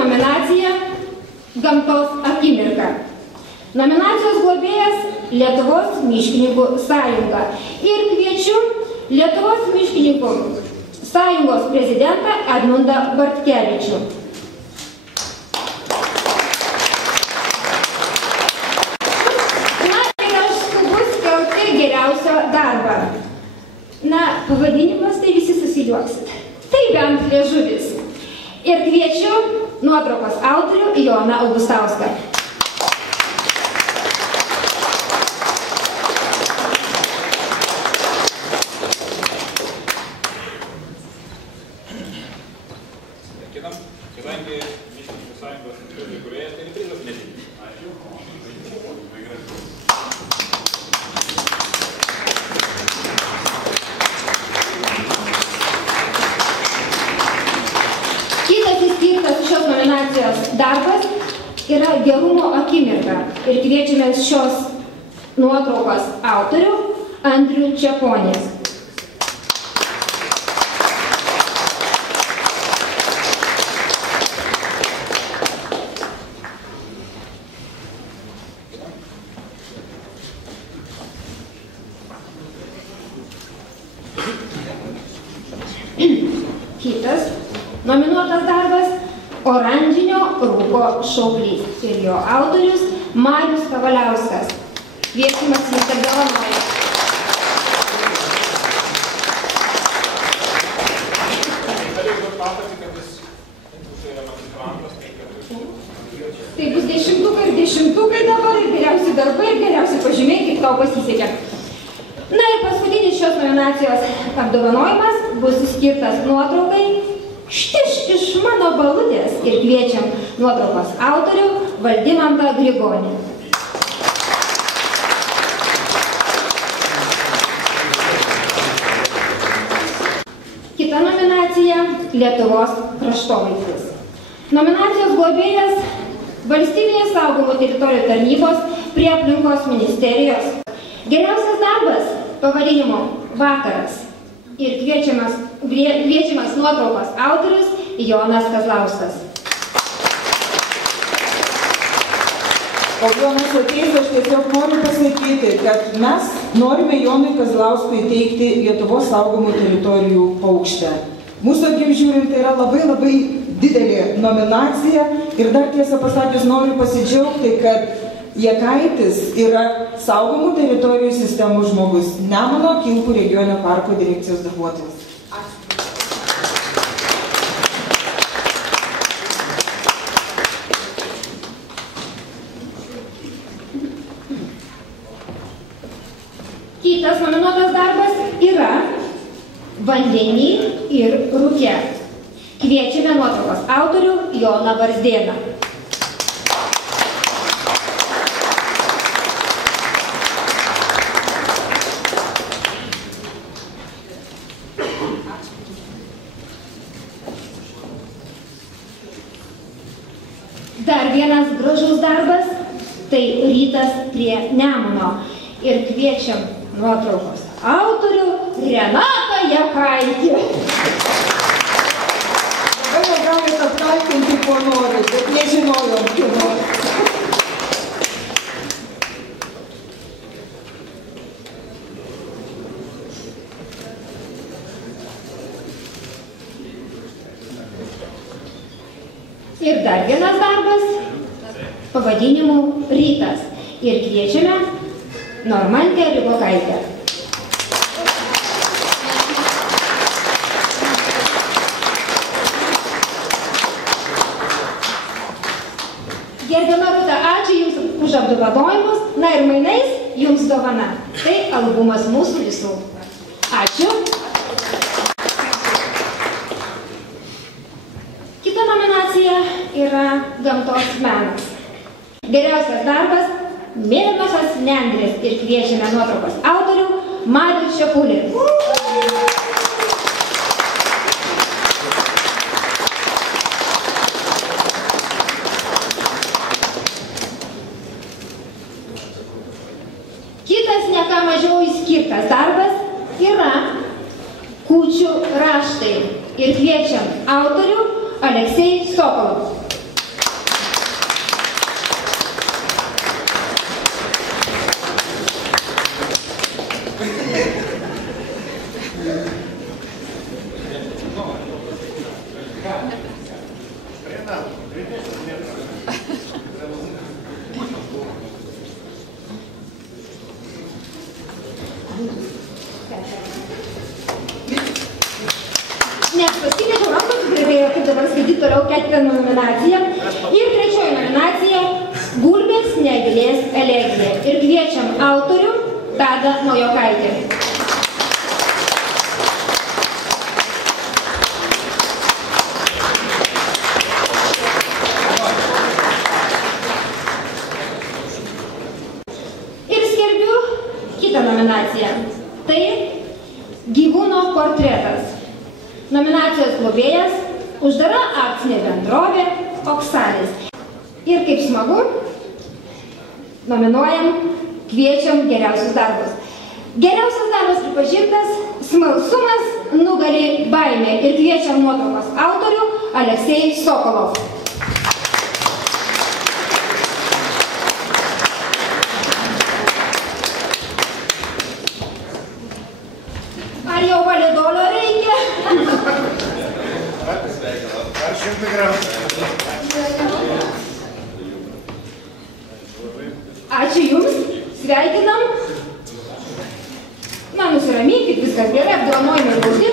nominacija Gamtos akimirka. Nominacijos globėjas Lietuvos miškininkų sąjunga. Ir kviečiu Lietuvos miškininkų sąjungos prezidentą Edmundą Bartkevičių. Na ir aš skubu skelbti geriausio darbą. Na, pavadinimas tai visi susijuoksit. Tai bent liežuvis. Ir kviečiu nuotraukos autorių Joną Augustauską. Kadangi miškininkų sąjungos įkūrėjas, tai prizas nedidelis. Ačiū. Kitas įskirtas šios nominacijos darbas yra Gerumo akimirka. Ir kviečiame šios nuotraukos autorių Andrių Čeponės. Kitas nominuotas darbas Oranžinio rūko šauklys ir jo autorius Marius Kavaliauskas. Kvietimas jums apdovanoja. Tai bus dešimtukai dabar ir geriausi darbai ir geriausi pažymiai, kaip tau pasisekė. Na ir paskutinis šios nominacijos apdovanojimas bus skirtas nuotraukai Štiš iš mano balutės ir kviečiam nuotraukos autorių Valdimantą Grigonį. Kita nominacija Lietuvos kraštovaizdis. Nominacijos globėjas Valstybinės saugomų teritorijų tarnybos prie aplinkos ministerijos. Geriausias darbas pavadinimu Vakaras ir kviečiamas nuotraukos autorius Jonas Kazlauskas. O Jonas ateis, aš tiesiog noriu pasakyti, kad mes norime Jonui Kazlauskui įteikti Lietuvos saugomų teritorijų paukštę. Mūsų akim žiūrint, tai yra labai didelė nominacija ir dar tiesą pasakius noriu pasidžiaugti, kad Jakaitis yra saugomų teritorijų sistemų žmogus, Nemuno Kilpų regioninio parko direkcijos darbuotojas. Kitas nominuotas darbas yra Vandenį ir rūke. Kviečiame nuotraukos autorių Joną Barzdėną. Dar vienas gražus darbas – tai Rytas prie Nemuno. Ir kviečiam nuotraukos autorių Renatą Jakaitį. Dabar galite apkaltinti, ko nori, bet nežinojom, ko nori. Ir dar vienas darbas pavadinimu Rytas. Ir kviečiame Normantę Ribokaitę. Gerbiama Rūta, ačiū Jums už apdovanojimus. Na ir mainais Jums dovana. Tai albumas mūsų visų. Ačiū. Kita nominacija yra gamtos menas. Geriausias darbas Mėlynosios nendrės ir kviečiame nuotraukos autorių Marių Šepulį. Kitas ne ką mažiau įskirtas darbas yra Kūčių raštai ir kviečiam autorių Aleksej Sokolov. Nes paskutinių rankos drebėjo, kaip dabar skaityti toliau ketvirtą nominaciją. Ir trečioji nominacija – Gulbės negilės elegija. Ir kviečiam autorių Tadą Naujokaitį. Ir skelbiu kitą nominaciją. Tai gyvūno portretas. Nominacijos globėjas – uždara akcinė bendrovė Oksalis. Ir kaip smagu, nominuojam, kviečiam geriausius darbus. Geriausias darbas pripažintas, smalsumas nugali baimė. Ir kviečiam nuotraukos autorių Aleksej Sokolov. Ar jau validolio reikia? Ar 100 gramų? Ačiū Jums, sveikinam. Na, nusiraminkit, viskas gerai, apdovanojimai gauti.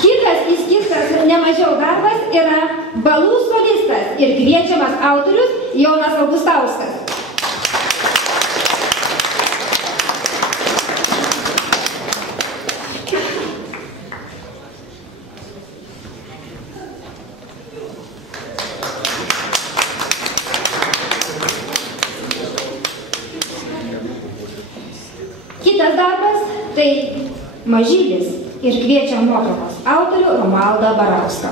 Kitas įskirtas nemažiau darbas yra balų solistas ir kviečiamas autorius Jonas Augustauskas. Kitas darbas – tai Mažylis ir kviečiam nuotraukos autorių Romualdą Barauską.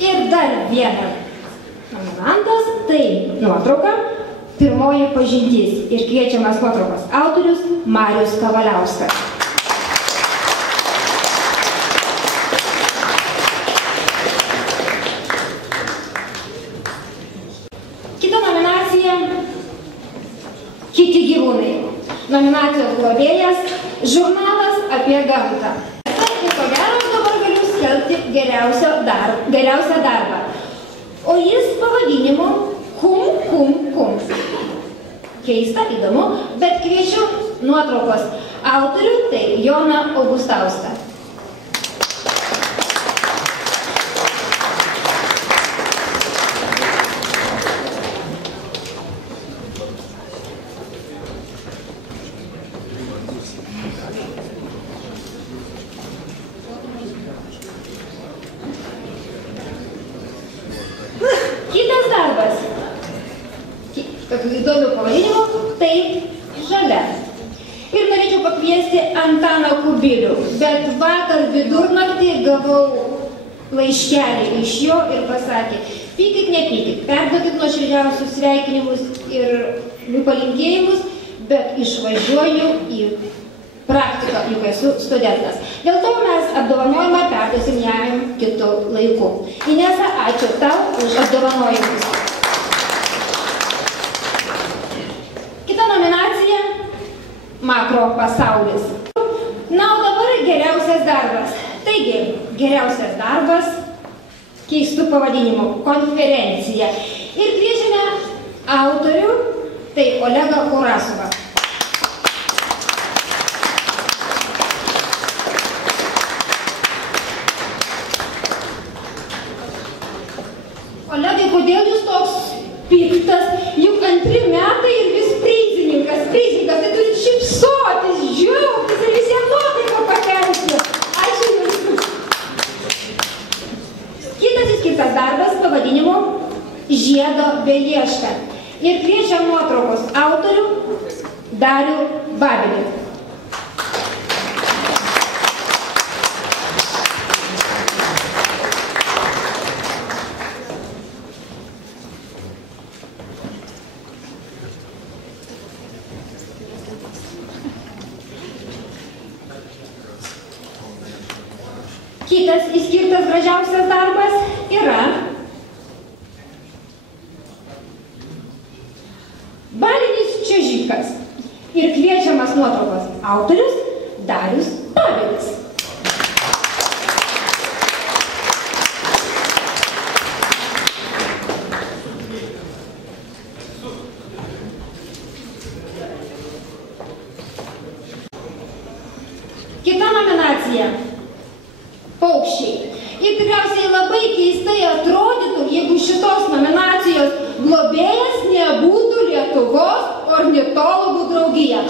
Ir dar vienas nominantas – tai nuotrauka Pirmoji pažintis ir kviečiamas nuotraukos autorius Marius Kavaliauskas. Kiti gyvūnai. Nominacijos globėjas – žurnalas apie gamtą. Ir ko gero dabar galiu skelbti geriausią darbą. O jis pavadinimu Kum Kum Kum. Keista, įdomu, bet kviečiu nuotraukos autorių, tai Joną Augustauską. Kitas darbas, tokių įdomių pavadinimų, tai Žalia. Ir norėčiau pakviesti Antaną Kubilių, bet vakar vidurnaktį gavau laiškelį iš jo ir pasakė, pykit, nepykit, perduokit nuoširdžiausius sveikinimus ir palinkėjimus, bet išvažiuoju į praktiką, juk esu studentas. Dėl to mes apdovanojimą perduosim jam kitu laiku. Inesa, ačiū tau už apdovanojimus. Kita nominacija – Makro pasaulis. Na, o dabar geriausias darbas. Taigi, geriausias darbas keistų pavadinimų – konferencija. Ir kviečiame autorių, tai Olegą Kurasovą. Olegai, kodėl jūs toks piktas? Juk 2 metai ir vis prizininkas, tai turit šypsotis, džiaugtis ir visiems nuotaiką pakelti. Ačiū Jums. Kitas įskirtas darbas pavadinimu Žiedo beieška. Ir kviečiam nuotraukos autorių Darių Babelį. Kitas įskirtas gražiausias darbas yra balinis čiuožikas. Ir kviečiamas nuotraukos autorius Darius Pabelis. Kita nominacija – paukščiai. Ir tikriausiai labai keistai atrodytų, jeigu šitos nominacijos globėjas nebūtų Lietuvos ornitologų draugija.